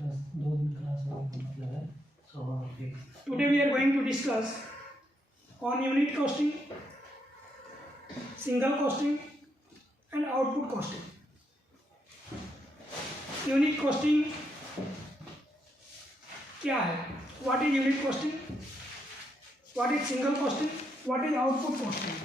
दो दिन क्लास मतलब है। Today we are going to discuss on unit costing, single costing and output costing. Unit costing क्या है? What is unit costing? What is single costing? What is output costing?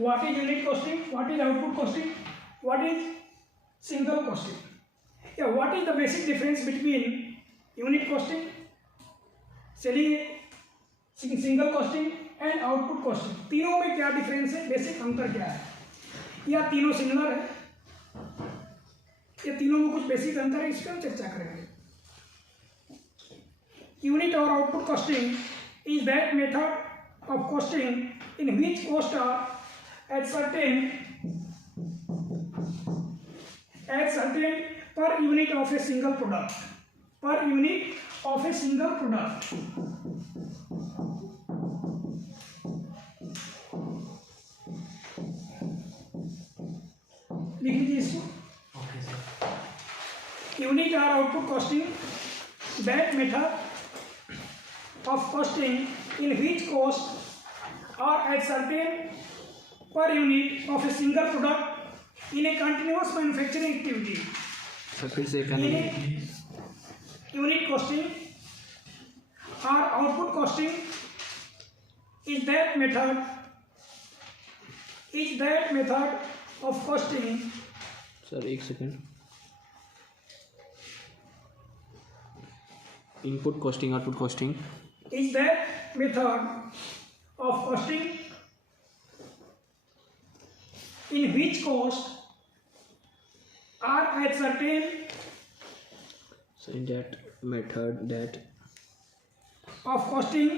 What is unit costing? What is output costing? What is single costing? Yeah, what is the basic difference between unit costing, चलिए single costing and output costing, तीनों में क्या difference है, basic अंतर क्या है, या तीनों सिमिलर है, या तीनों में कुछ बेसिक अंतर है, इस पर हम चर्चा करेंगे। यूनिट और output costing is that method of costing in which cost are at certain per unit of a single product, per unit of a single product. लिख लीजिए इसको। यूनिट और output costing that method of costing in which cost are at certain per unit of a single product in a continuous manufacturing activity. Unit costing or output costing is that method of costing. Sir एक second. Input costing, output costing is that method of costing in which cost are at certain, so in that method that of costing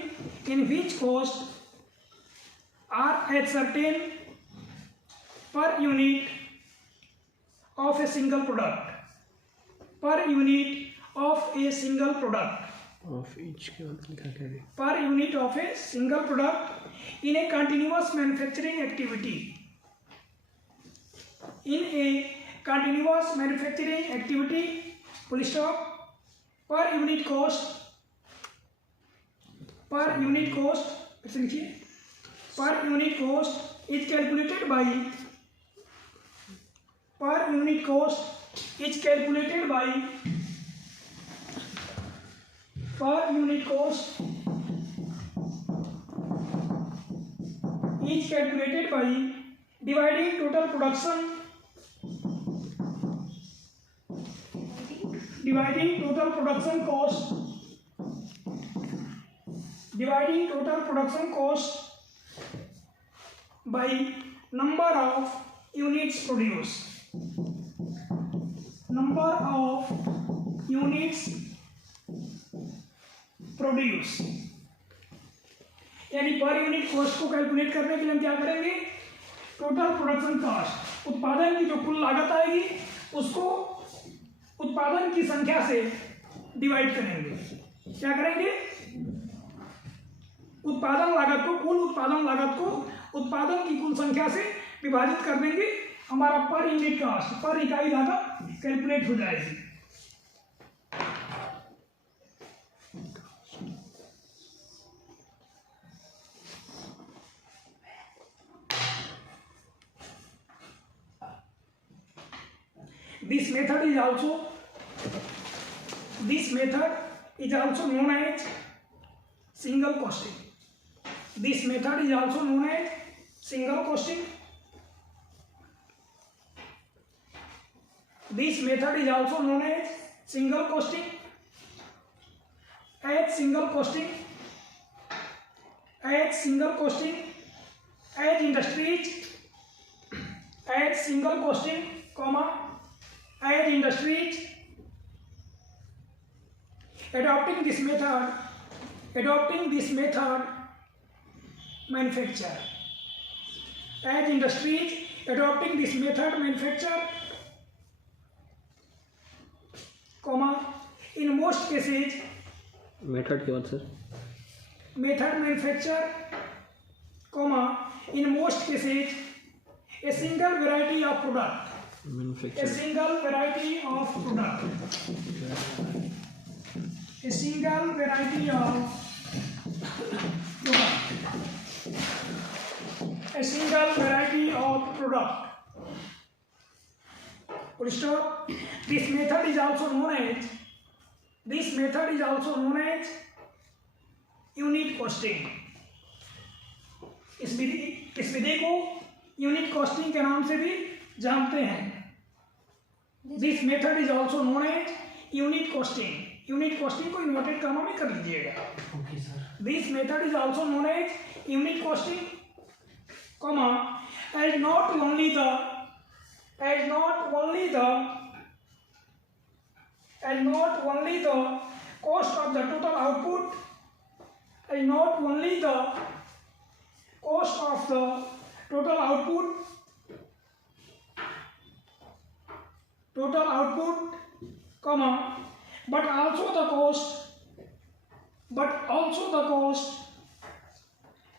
in which cost are at certain per unit of a single product, per unit of a single product of each per unit of a single product in a continuous manufacturing activity. In a continuous manufacturing activity, full stop, per unit cost, ऐसे लिखिए, per unit cost is calculated by, per unit cost is calculated by, per unit cost is calculated by dividing total production, dividing total production cost by number of units produced, number of units produced। यानी per unit cost को calculate करने के लिए हम क्या करेंगे, total production cost, उत्पादन की जो कुल लागत आएगी उसको उत्पादन की संख्या से डिवाइड करेंगे। क्या करेंगे, उत्पादन लागत को, कुल उत्पादन लागत को उत्पादन की कुल संख्या से विभाजित कर देंगे, हमारा पर यूनिट कॉस्ट, पर इकाई लागत कैलकुलेट हो जाएगी। This method is also known as single costing. This method is also known as single costing. This method is also known as single costing. As single costing, as industries, as single costing, as industries adopting this method manufacture, as industries adopting this method manufacture most cases, method के बाद sir method manufacture, comma, in most cases, a single variety of product. A manufacture single variety of product. A single variety of product. A single variety of product. Full stop. This method is also known as unit costing. इस विधि को unit costing के नाम से भी जानते हैं. This method is also known as unit costing. Unit costing को inverted comma में कर लीजिएगा. Okay sir. This method is also known as unit costing, comma, as not only the cost of the total output, as not only the cost of the total output, comma, but also the cost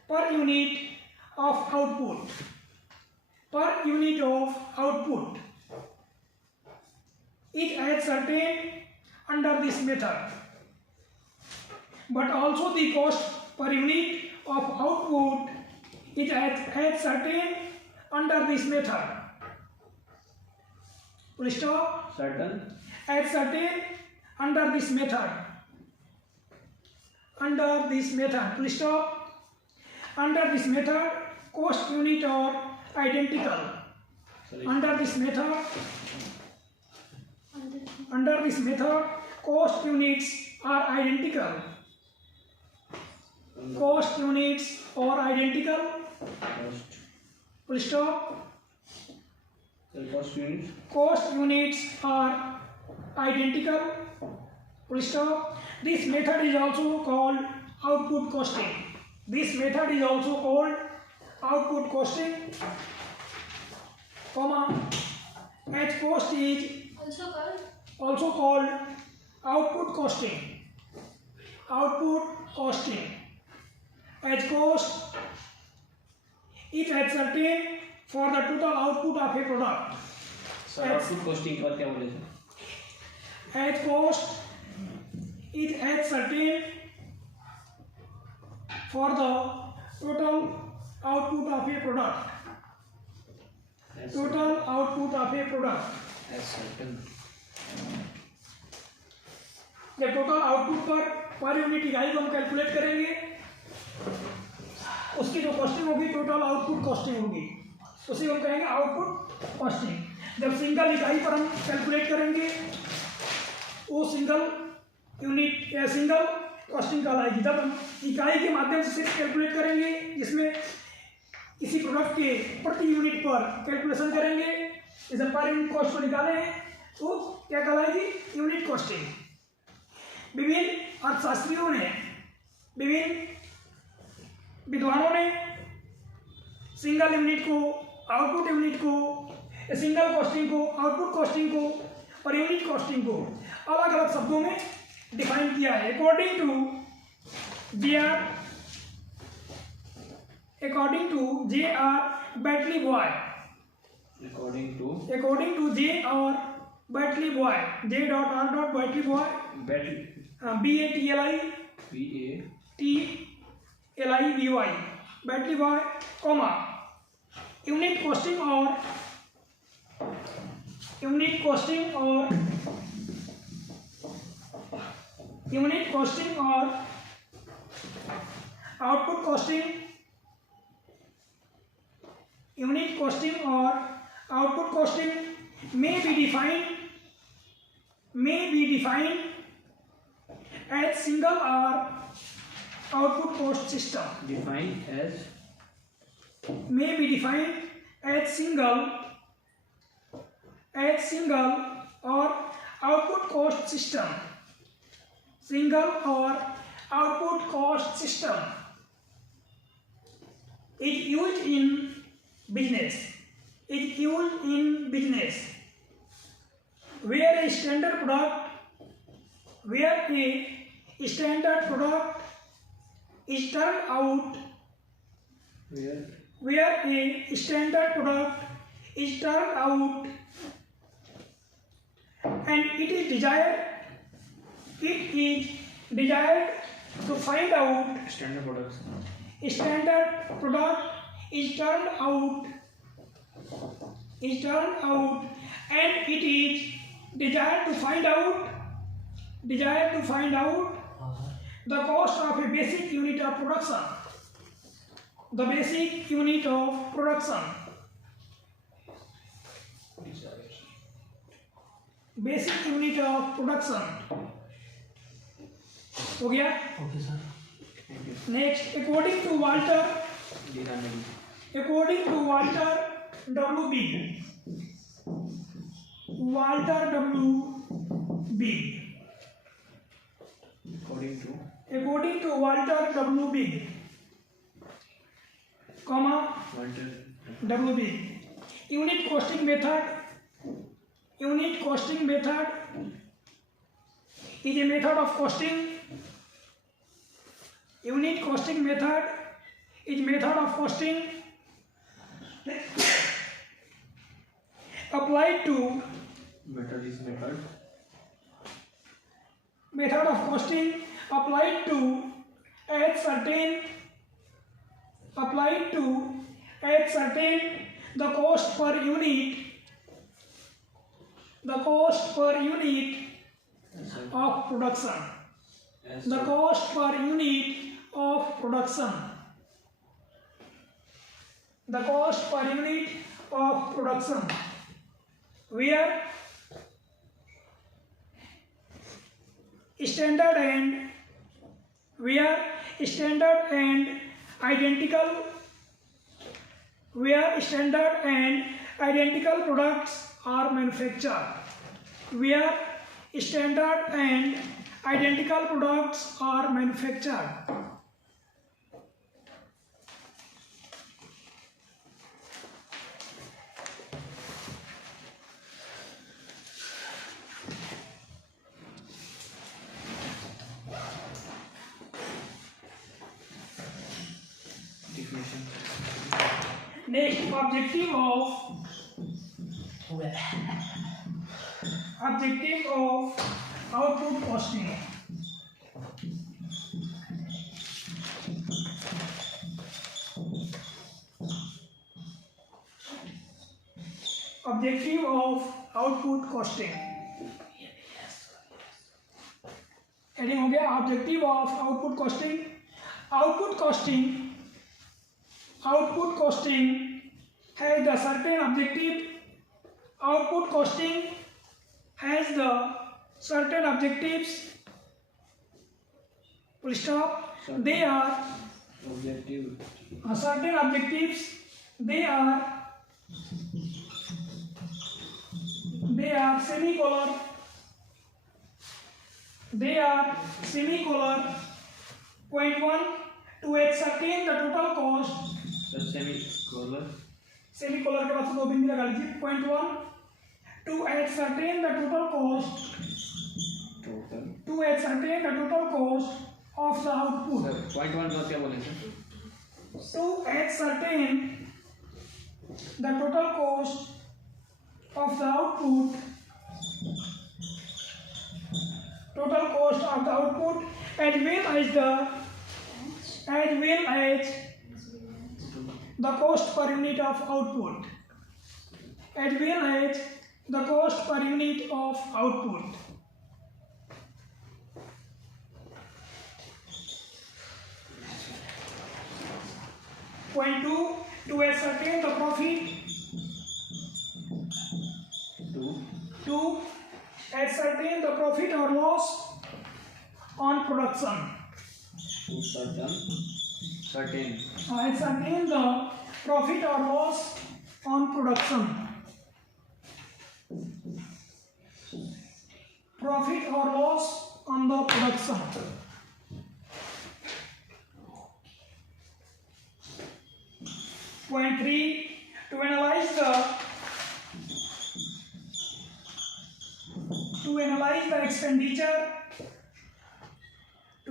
per unit of output, is ascertained under this method. But also the cost per unit of output is ascertained under this method. Full stop. Certain Ascertained under this method. Full stop. Under this method, cost unit are identical. Under this method, cost units are identical. Cost units are identical. Full stop. Cost units are identical. Full stop. This method is also called output costing. Comma, as cost is also called output costing. As cost is ascertained for the total output of a product. Sir output costing के बाद क्या बोले sir? As cost is ascertained for the total output of a product. जब total output per unit इकाई को हम calculate करेंगे, उसकी जो कॉस्टिंग होगी टोटल आउटपुट कॉस्टिंग होगी, उसी को हम कहेंगे आउटपुट कॉस्टिंग. जब सिंगल इकाई पर हम कैलकुलेट करेंगे वो सिंगल यूनिट या सिंगल कॉस्टिंग कहलाएगी. जब हम इकाई के माध्यम से सिर्फ कैलकुलेट करेंगे जिसमें किसी प्रोडक्ट के प्रति यूनिट पर कैलकुलेशन करेंगे, जैसे पर यूनिट कॉस्ट को निकाले हैं तो क्या कहलाएगी? Unit costing. विभिन्न अर्थशास्त्रियों ने, विभिन्न विद्वानों ने सिंगल यूनिट को, आउटपुट यूनिट को, सिंगल कॉस्टिंग को, आउटपुट कॉस्टिंग को और यूनिट कॉस्टिंग को अलग अलग शब्दों में डिफाइन किया है. According to J.R. Batley-Boy, J.R. Batley-Boy, B-A-T-L-I-B-Y, Batley-Boy, comma, unit costing और output costing, may be defined as single or output cost system. May be defined as single or output cost system. Is used in business. Where a standard product where a standard product is turned out, where a standard product is turned out and it is desired to find out, Standard products. standard product is turned out and it is desired to find out the cost of a basic unit of production, the basic unit of production, basic unit of production. हो गया. Okay sir. Next, according to Walter W. Big, according to Walter W. Big, comma W. Big, unit costing method is a method of costing. Unit costing method is method of costing applied to method of costing applied to add certain the cost per unit of production, the cost per unit of production, the cost per unit of production, where standard and identical products are manufactured, where standard and identical products are manufactured. Next, objective of output costing. Objective of output costing. Heading हो गया. Objective of output costing. Output costing has the certain objective. Output costing has the certain objectives. Full stop. They are certain objectives. They are semicolon. Point 1, to ascertain the total cost. Semicolon के बाद से 2 बिंदु लगा लीजिए. Point 1, to ascertain the total cost of the output. Point 1 क्या बोले थे? To ascertain the total cost of the output, as well as the cost per unit of output, Point 2, to ascertain the profit. To ascertain the profit or loss on production. Ascertain the profit or loss on production. Profit or loss on the production. Point 3, to analyze the expenditure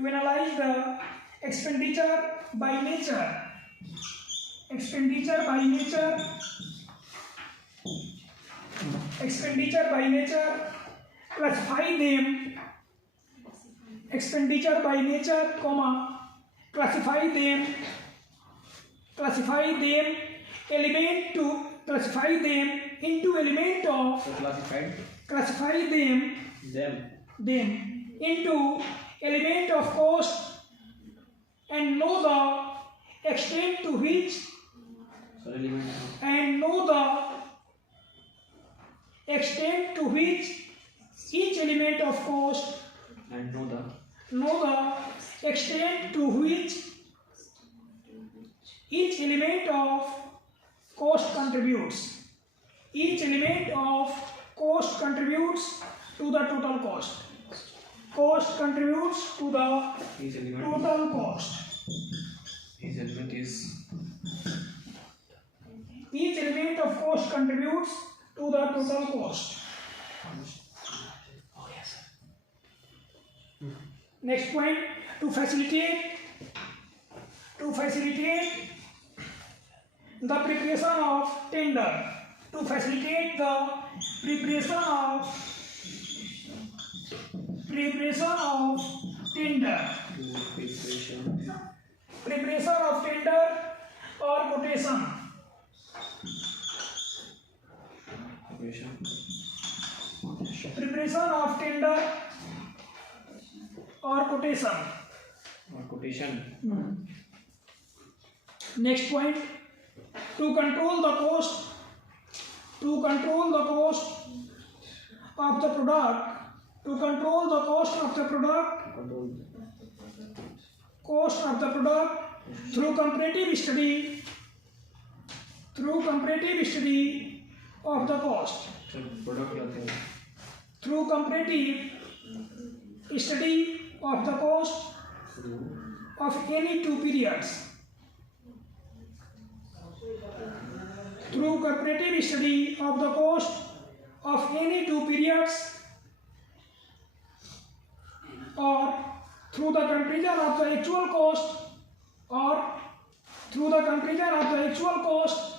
to analyze the expenditure by nature. Expenditure by nature. Expenditure by nature. Classify them. Expenditure by nature, comma. Classify them into element of So classify them into element of cost and know the extent to which each element of cost and know the extent to which each element of cost contributes. Each element of cost contributes to the total cost. Cost contributes to the each element. total cost. Each element is Each element of cost contributes to the total cost. Next point, to facilitate the preparation of tender. To facilitate the preparation of tender. Preparation of tender or quotation. Preparation of tender or quotation. Next point, to control the cost of the product. To control the cost of the product through comparative study of the cost. Through comparative study of the cost of any two periods. Through comparative study of the cost of any two periods, or through the comparison of the actual cost,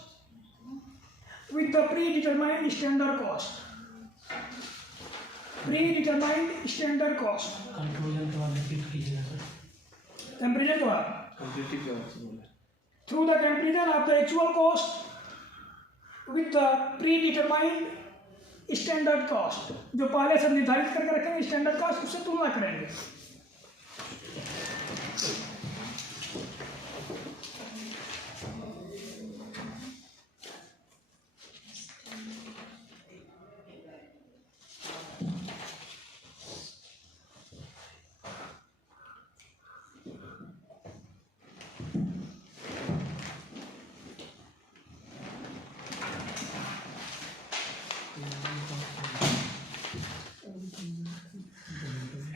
with the predetermined standard cost. Conclusion के बाद repeat कीजिएगा sir. Comparison के बाद कंप्लीटिव क्या होता है? through the comparison of the actual cost with the predetermined standard cost. जो पहले से निर्धारित करके रखेंगे स्टैंडर्ड कॉस्ट, उससे तुलना करेंगे.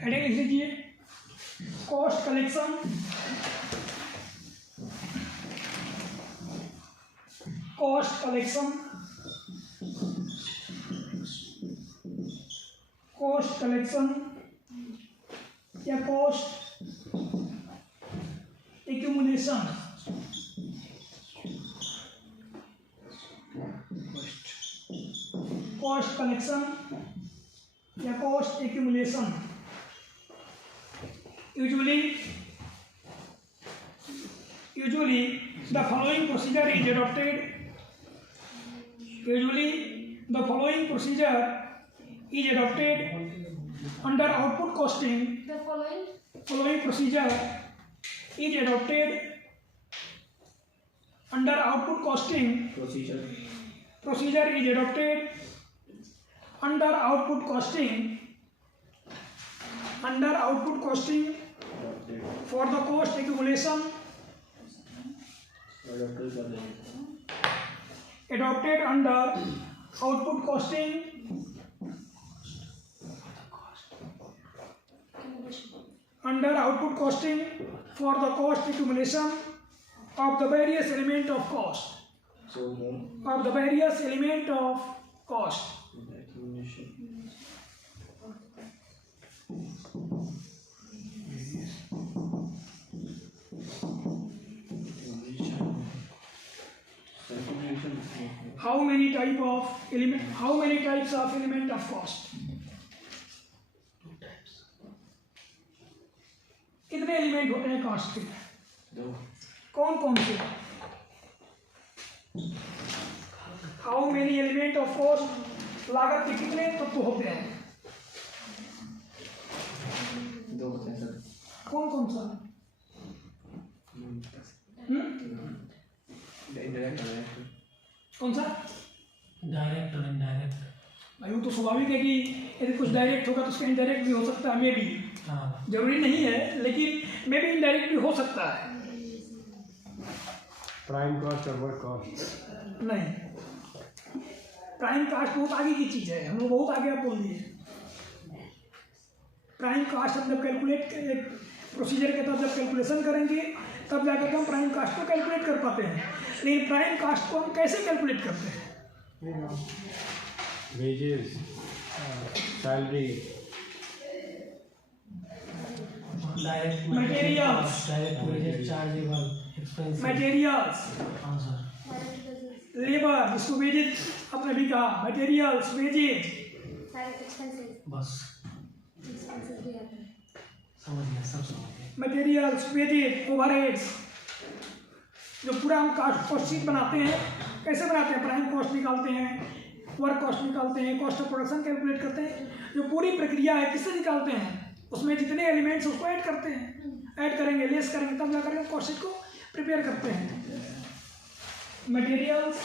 हेडिंग लिख लीजिए, कॉस्ट कलेक्शन, या कॉस्ट एक्यूमुलेशन. कॉस्ट कलेक्शन या cost accumulation. Usually the following procedure is adopted. Under output costing. The following procedure is adopted under output costing. Procedure is adopted under output costing for the cost accumulation. Adopted under output costing for the cost accumulation of the various element of cost. many type of element? How many types of element of cost? 2 types. कितने element होते हैं cost के? 2. कौन कौन से? How many element of cost? लागत के कितने तत्व होते हैं? 2 होते हैं सर. कौन कौन सा? Indirect direct. कौन सा? डायरेक्ट और इनडायरेक्ट. भाई वो तो स्वाभाविक है कि यदि कुछ डायरेक्ट होगा तो उसका इनडायरेक्ट भी हो सकता है, मे भी. हाँ. जरूरी नहीं है, लेकिन मे भी इनडायरेक्ट भी हो सकता है. प्राइम कॉस्ट और वर्क कॉस्ट. नहीं, प्राइम कास्ट बहुत आगे की चीज़ है, हम लोग बहुत आगे आप बोल दिए. प्राइम कास्ट हम जब कैलकुलेट प्रोसीजर के तहत जब कैलकुलेशन करेंगे तब जाकर के हम प्राइम कास्ट को कैलकुलेट कर पाते हैं. लेकिन प्राइम कास्ट को हम कैसे कैलकुलेट करते हैं? Wages, salary, direct Materials. Direct wages, chargeable expense. Materials, हाँ सर. लेबर, जिसको वेजेज आपने भी कहा, मटेरियल्स, वेजेज, बस समझ गया, सब समझ गया. मटेरियल्स, वेजेज, ओवरहेड्स, जो पूरा हम कॉस्ट शीट बनाते हैं. कैसे बनाते हैं? प्राइम कॉस्ट निकालते हैं, वर्क कॉस्ट निकालते हैं, कॉस्ट ऑफ प्रोडक्शन कैलकुलेट करते हैं. जो पूरी प्रक्रिया है किससे निकालते हैं? उसमें जितने एलिमेंट्स उसको ऐड करते हैं, ऐड करेंगे, लेस करेंगे, तब जाकर हम कॉस्ट शीट को प्रिपेयर करते हैं. Materials,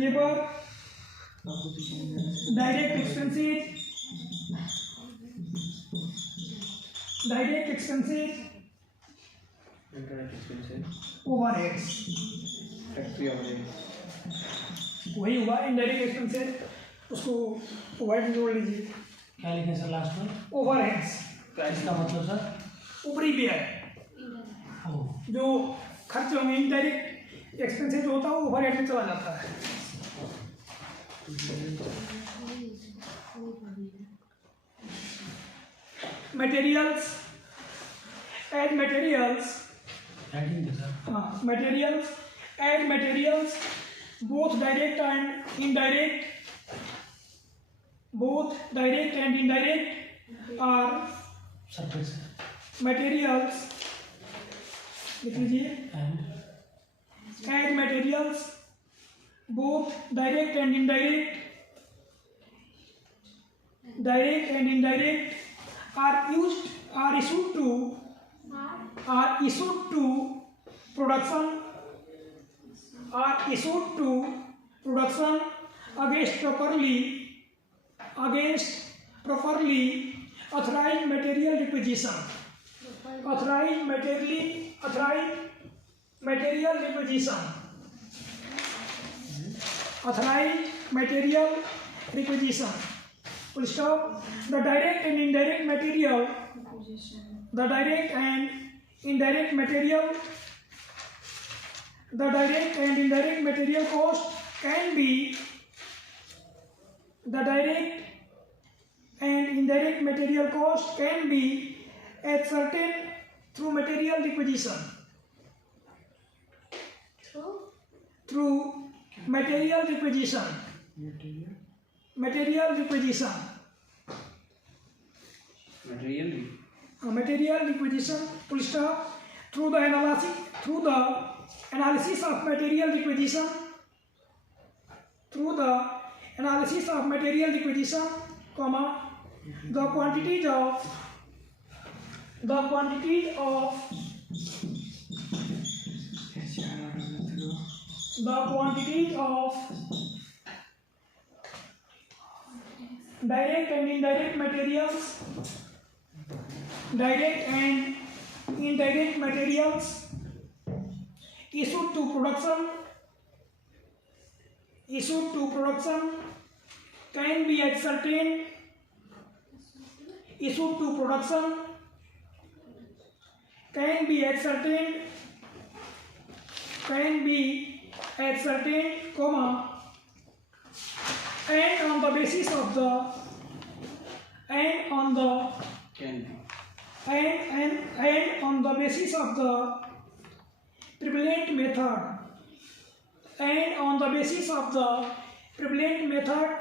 labour, direct expenses, indirect expenses. Overheads. Factory overhead. वही हुआ इनडायरेक्ट एक्सपेंसेस, उसको ओवरहेड जोड़ लीजिए. क्या लिखें सर लास्ट में? ओवरहेड्स, इसका मतलब सर? ऊपरी व्यय, ओह, जो खर्च होंगे. इनडायरेक्ट एक्सपेंसेस जो होता है वो ओवरहेड में चला जाता है. Materials, add materials, adding sir. हाँ, materials, add materials, both direct and indirect, are surface materials. लिख लीजिए. And Add materials, both direct and indirect, are issued to production against properly authorized material requisition. Authorized material requisition. Full stop. The direct and indirect material cost can be ascertained through material requisition. Material requisition, full stop. Through the analysis of material requisition, comma, the quantities of direct and indirect materials issued to production can be ascertained comma, and on the basis of the prevalent method and on the basis of the prevalent method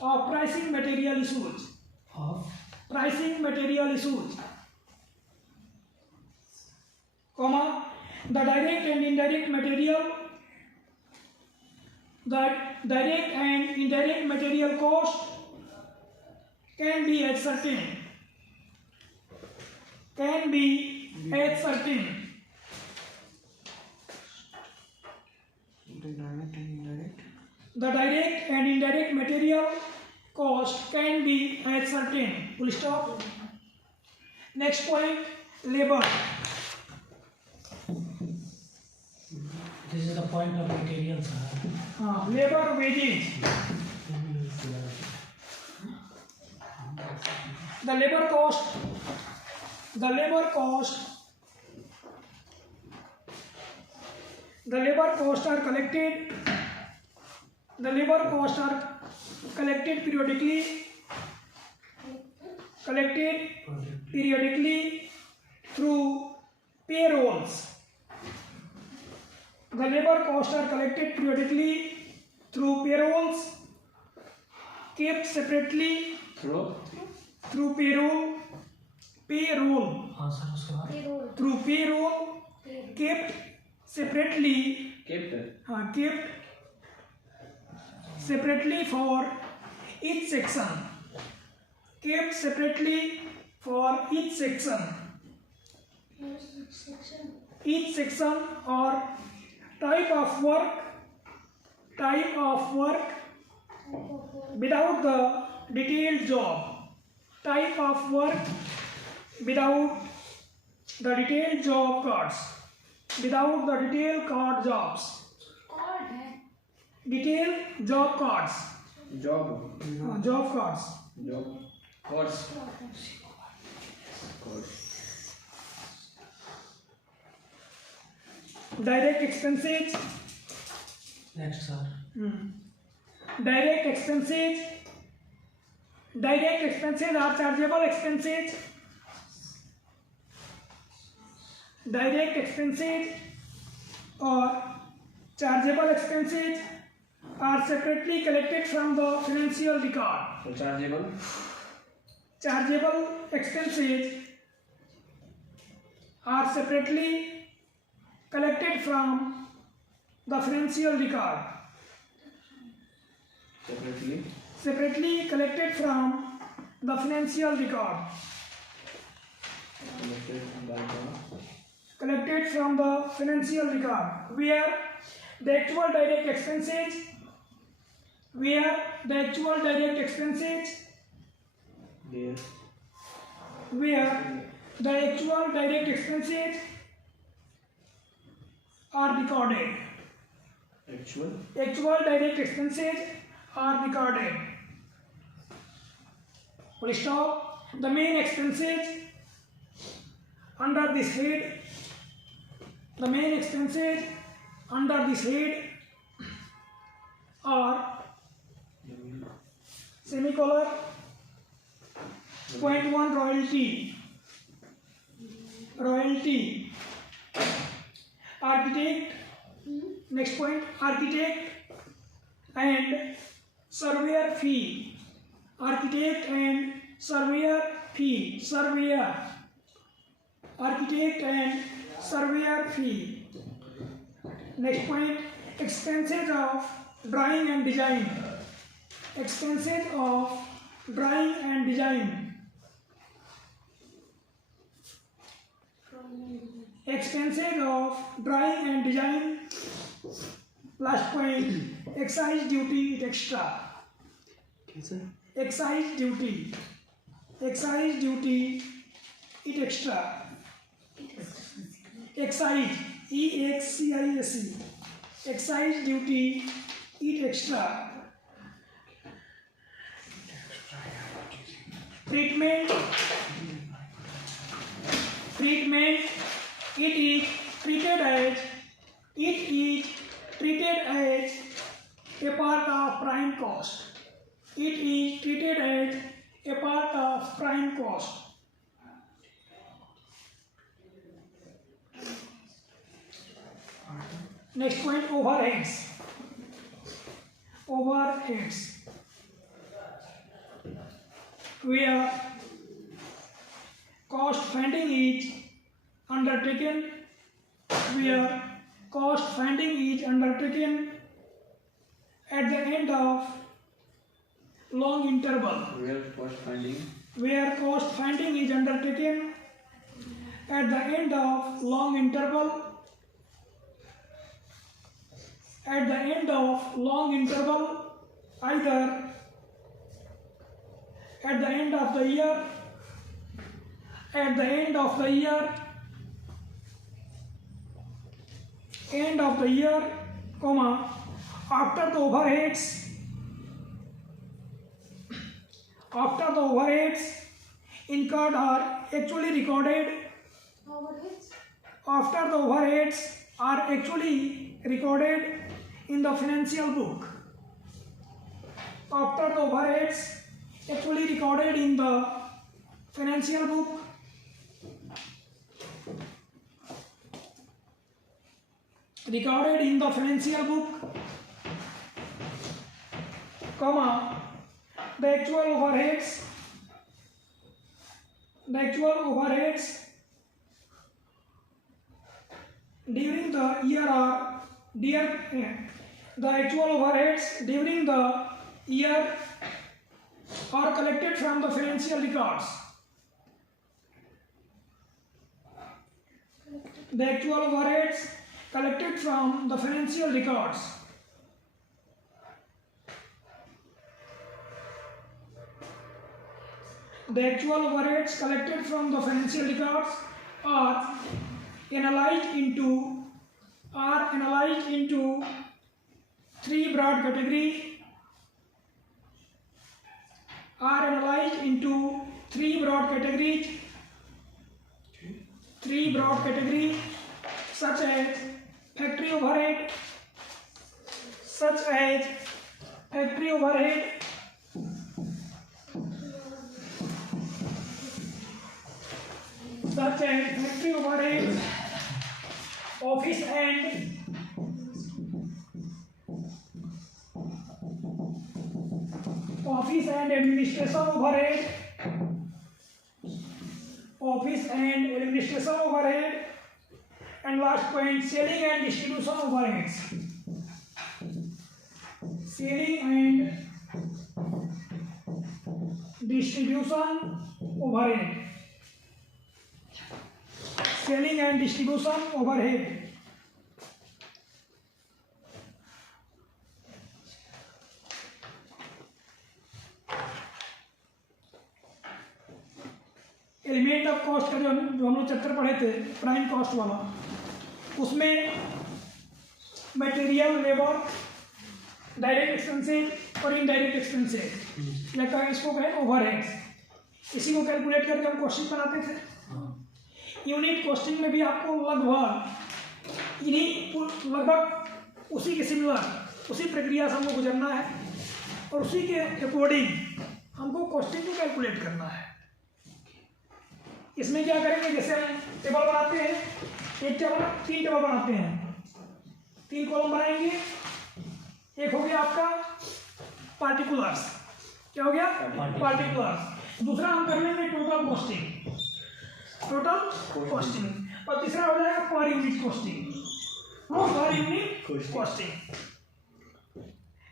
of pricing material issues. Of Pricing material issues, comma, the direct and indirect material, that direct and indirect material cost can be ascertained. Can be ascertained. Direct and indirect. The direct and indirect material cost can be ascertained. Full stop. Next point, labor. this is the point of material, sir. Labor wages. The labor cost. The labor cost. The labor costs are collected. The labor costs are collected periodically. Collected periodically through payrolls. The labor costs are collected periodically through payrolls, kept separately through payroll, हाँ sir उसके बाद through payroll, kept separately, kept separately for each section, kept separately for each section. Each section or type of work without the detailed job, type of work without the detailed job cards, without the detailed card jobs, detailed job cards, job cards. Direct expenses. next sir. Direct expenses. Direct expenses are chargeable expenses. Direct expenses or chargeable expenses are separately collected from the financial record. Chargeable expenses are separately collected from the financial record. Separately collected from the financial record. Collected from the financial record, where the actual direct expenses, where the actual direct expenses, where the actual direct expenses are recorded. Actual direct expenses are recorded. Full stop. The main expenses under this head, the main expenses under this head are semicolon, point 1 royalty, architect, next point, architect and surveyor fee, architect and surveyor fee, architect and surveyor fee. Next point, expenses of drawing and design, expenses of drawing and design, expenses of drawing and design. Last point, excise duty it extra, excise duty it extra, excise, EXCISE, excise duty it extra. Treatment, it is treated as a part of prime cost. It is treated as a part of prime cost. Next point, overheads. Overheads. Where cost funding is undertaken. Where cost funding is undertaken at the end of long interval. Where cost finding Where cost finding is undertaken at the end of long interval. At the end of long interval, either at the end of the year, at the end of the year, end of the year, comma, after the overheads, incurred are actually recorded. After the overheads are actually recorded in the financial book. After the overheads actually recorded in the financial book. Recorded in the financial book, comma, the actual overheads during the year are the actual overheads during the year are collected from the financial records. The actual overheads collected from the financial records. The actual overheads collected from the financial records are analyzed into three broad categories. Three broad categories such as factory overhead, such as factory overhead, office and administration overhead, and last point, selling and distribution overheads. Selling and distribution overhead. Element of cost का जो हम लोग chapter पढ़े थे prime cost वाला, उसमें material, labour, direct expenses और indirect expenses या कहें इसको कहें ओवरहेड्स, इसी को कैलकुलेट करके हम कॉस्टिंग बनाते थे। यूनिट कॉस्टिंग में भी आपको लगभग उसी के सिमिलर, उसी प्रक्रिया से हमको गुजरना है और उसी के अकॉर्डिंग हमको कॉस्टिंग को कैलकुलेट करना है। इसमें क्या करेंगे, जैसे हम टेबल बनाते हैं, तीन टेबल बनाते हैं, 3 कॉलम बनाएंगे। एक हो गया आपका पार्टिकुलर्स, क्या हो गया पार्टिकुलर्स। दूसरा हम कर लेंगे टोटल कॉस्टिंग, और तीसरा हो जाएगा पर यूनिट कॉस्टिंग।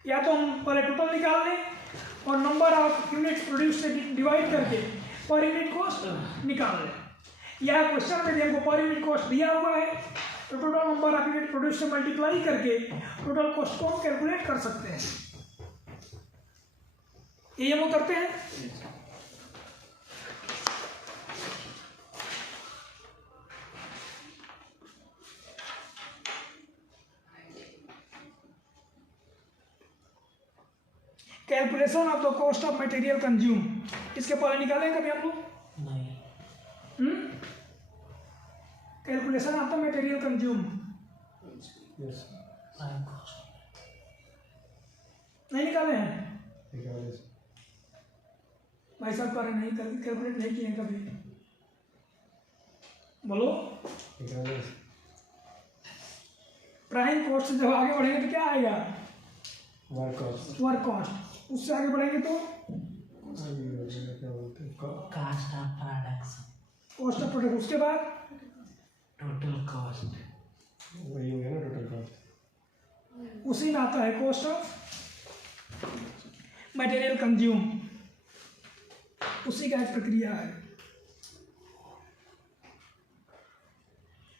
या तो हम पहले टोटल निकाल लें और नंबर ऑफ यूनिट्स प्रोड्यूस से डिवाइड करके पर यूनिट कॉस्ट निकाल लें, या क्वेश्चन में हमको पर यूनिट कॉस्ट दिया हुआ है तो total number of unit produce से मल्टीप्लाई करके टोटल कॉस्ट को हम कैलकुलेट कर सकते हैं। ये हम करते हैं। Calculation of the cost of material consume, इसके पहले निकालें कभी हम लोग? नहीं। Calculation of the material consume prime cost नहीं निकाले हैं भाई साहब, कर नहीं कैलकुलेट नहीं किए कभी, बोलो। प्राइम कॉस्ट से जब आगे बढ़ेंगे तो क्या आएगा? Work cost, work cost. उससे आगे बढ़ेंगे तो क्या बोलते हैं, cost of production, cost of product. उसके बाद टोटल कॉस्ट, वही हो गया ना टोटल कॉस्ट। उसी में आता है कॉस्ट ऑफ मटेरियल कंज्यूम, उसी का एक प्रक्रिया है।